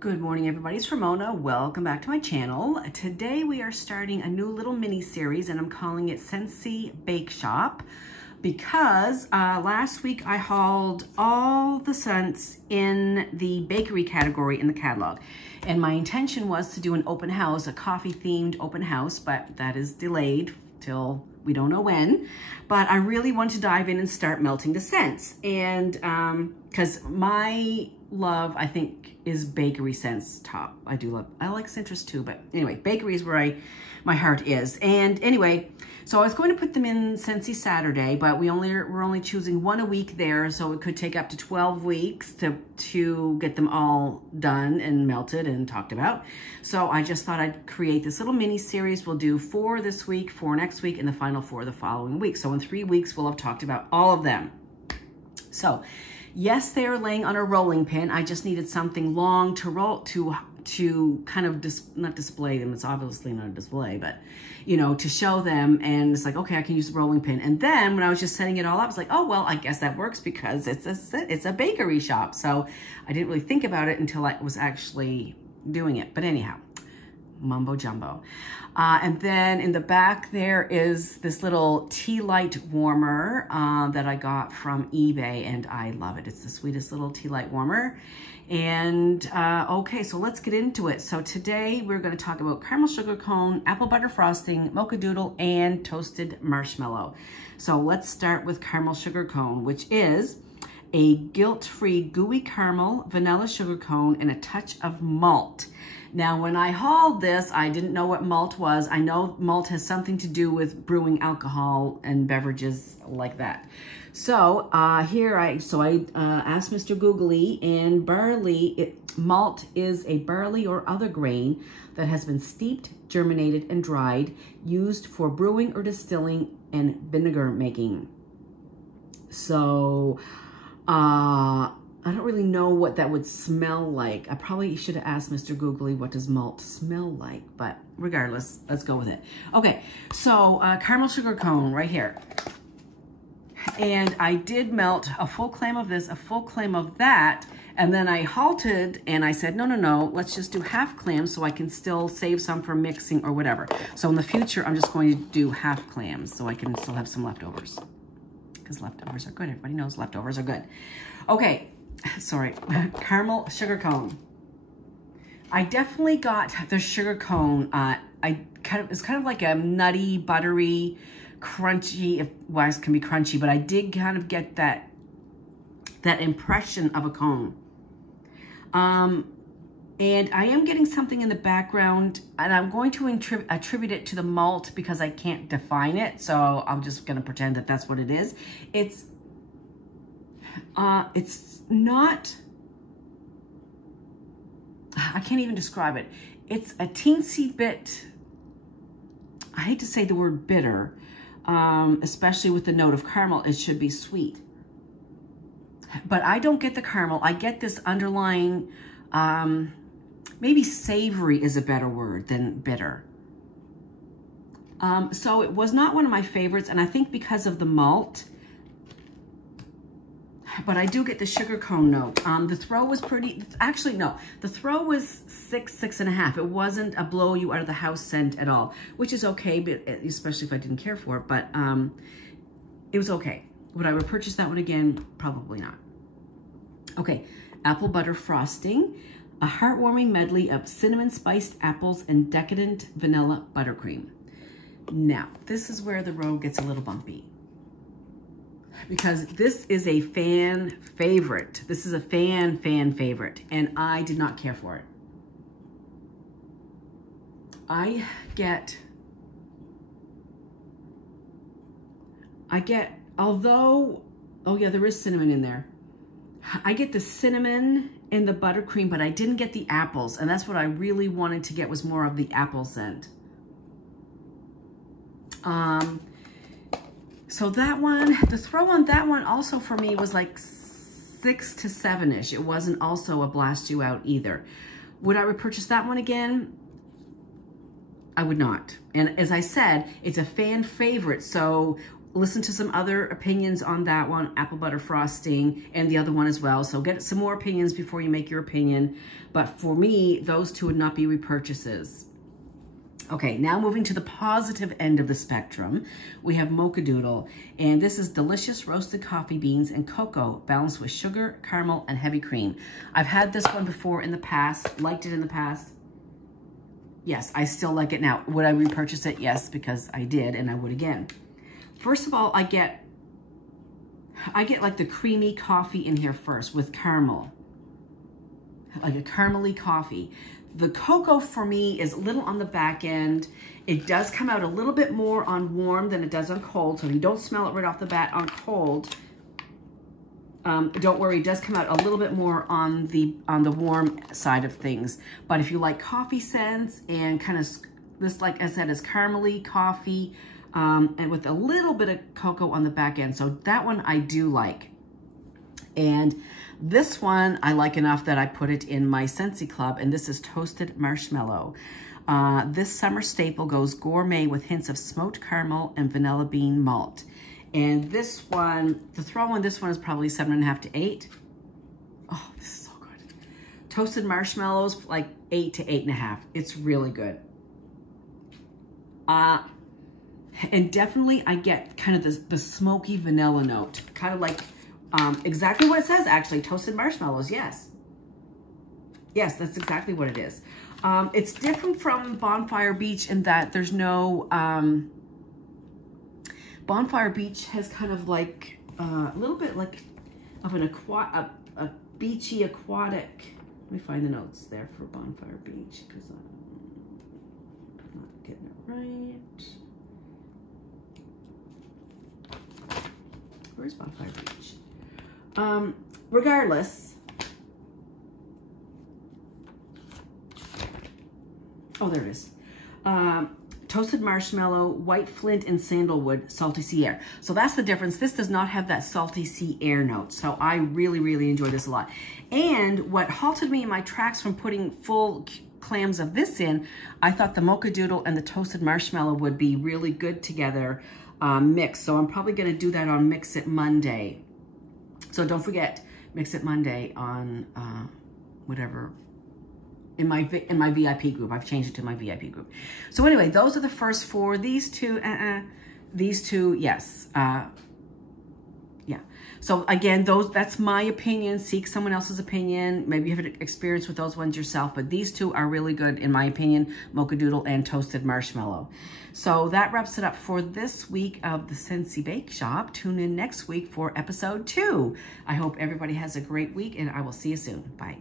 Good morning, everybody. It's Ramona. Welcome back to my channel. Today we are starting a new little mini series and I'm calling it Scentsy Bake Shop because last week I hauled all the scents in the bakery category in the catalog. And my intention was to do an open house, a coffee themed open house, but that is delayed till we don't know when. But I really want to dive in and start melting the scents. And because my love, I think, is bakery scents top. I like citrus too, but anyway, bakery is where my heart is. And anyway, so I was going to put them in Scentsy Saturday, but we're only choosing one a week there, so it could take up to 12 weeks to get them all done and melted and talked about. So I just thought I'd create this little mini series. We'll do 4 this week, 4 next week, and the final 4 the following week. So in 3 weeks, we'll have talked about all of them. So yes, they are laying on a rolling pin. I just needed something long to roll to kind of not display them. It's obviously not a display, but you know, to show them. And it's like, okay, I can use the rolling pin. And then when I was just setting it all up, I was like, oh, well, I guess that works because it's a bakery shop. So I didn't really think about it until I was actually doing it. But anyhow, mumbo jumbo. And then in the back there is this little tea light warmer that I got from eBay, and I love it. It's the sweetest little tea light warmer. And okay, so let's get into it. So today we're going to talk about caramel sugar cone, apple butter frosting, mocha doodle, and toasted marshmallow. So let's start with caramel sugar cone, which is a guilt-free gooey caramel, vanilla sugar cone, and a touch of malt. Now, when I hauled this, I didn't know what malt was. I know malt has something to do with brewing alcohol and beverages like that. So I asked Mr. Googly, and malt is a barley or other grain that has been steeped, germinated, and dried, used for brewing or distilling and vinegar making. So I don't really know what that would smell like. I probably should have asked Mr. Googly, what does malt smell like? But regardless, let's go with it. Okay, so caramel sugar cone right here. And I did melt a full clam of this, a full clam of that, and then I halted and I said, no, let's just do half clams so I can still save some for mixing or whatever. So in the future, I'm just going to do half clams so I can still have some leftovers. Because leftovers are good. Everybody knows leftovers are good. Okay. Sorry, caramel sugar cone. I definitely got the sugar cone. It's kind of like a nutty, buttery, crunchy. Well, it can be crunchy, but I did kind of get that impression of a cone. And I am getting something in the background, and I'm going to attribute it to the malt because I can't define it. So I'm just going to pretend that that's what it is. It's not, I can't even describe it. It's a teensy bit, I hate to say the word bitter, especially with the note of caramel. It should be sweet. But I don't get the caramel. I get this underlying, maybe savory is a better word than bitter. So it was not one of my favorites, and I think because of the malt, but I do get the sugar cone note. The throw was pretty, actually no, the throw was 6.5. It wasn't a blow you out of the house scent at all, which is okay, but especially if I didn't care for it, but it was okay. Would I repurchase that one again? Probably not. Okay, apple butter frosting, a heartwarming medley of cinnamon spiced apples and decadent vanilla buttercream. Now, this is where the road gets a little bumpy, because this is a fan favorite. This is a fan favorite, and I did not care for it. I get, although, oh yeah, there is cinnamon in there. I get the cinnamon and the buttercream, but I didn't get the apples, and that's what I really wanted to get, was more of the apple scent. So that one, the throw on that one also for me was like 6 to 7-ish. It wasn't also a blast you out either. Would I repurchase that one again? I would not. And as I said, it's a fan favorite. So listen to some other opinions on that one, apple butter frosting, and the other one as well. So get some more opinions before you make your opinion. But for me, those two would not be repurchases. Okay, now moving to the positive end of the spectrum, we have Mocha Doodle, and this is delicious roasted coffee beans and cocoa balanced with sugar, caramel, and heavy cream. I've had this one before in the past, liked it in the past. Yes, I still like it now. Would I repurchase it? Yes, because I did, and I would again. First of all, I get like the creamy coffee in here first with caramel, like a caramely coffee. The cocoa for me is a little on the back end. It does come out a little bit more on warm than it does on cold. So if you don't smell it right off the bat on cold, don't worry, it does come out a little bit more on the warm side of things. But if you like coffee scents and kind of this, like I said, is caramelly coffee and with a little bit of cocoa on the back end. So that one I do like. And this one I like enough that I put it in my Scentsy Club, and this is Toasted Marshmallow. This summer staple goes gourmet with hints of smoked caramel and vanilla bean malt. And this one, the throw on this one is probably 7.5 to 8. Oh, this is so good. Toasted marshmallows, like 8 to 8.5. It's really good. And definitely I get kind of the smoky vanilla note, kind of like exactly what it says, actually, toasted marshmallows, yes. Yes, that's exactly what it is. It's different from Bonfire Beach in that there's no, Bonfire Beach has kind of like a little bit like of a beachy aquatic. Let me find the notes there for Bonfire Beach because I'm not getting it right. Where's Bonfire Beach? Regardless, oh, there it is. Toasted marshmallow, white flint, and sandalwood, salty sea air. So that's the difference. This does not have that salty sea air note. So I really, really enjoy this a lot. And what halted me in my tracks from putting full clams of this in, I thought the Mocha Doodle and the toasted marshmallow would be really good together mixed. So I'm probably going to do that on Mix It Monday. So don't forget, Mix It Monday on whatever, in my VIP group. I've changed it to my VIP group. So anyway, those are the first four. These two, yes. Yeah. So again, that's my opinion. Seek someone else's opinion. Maybe you have an experience with those ones yourself, but these two are really good in my opinion, Mocha Doodle and Toasted Marshmallow. So that wraps it up for this week of the Scentsy Bake Shop. Tune in next week for episode 2. I hope everybody has a great week and I will see you soon. Bye.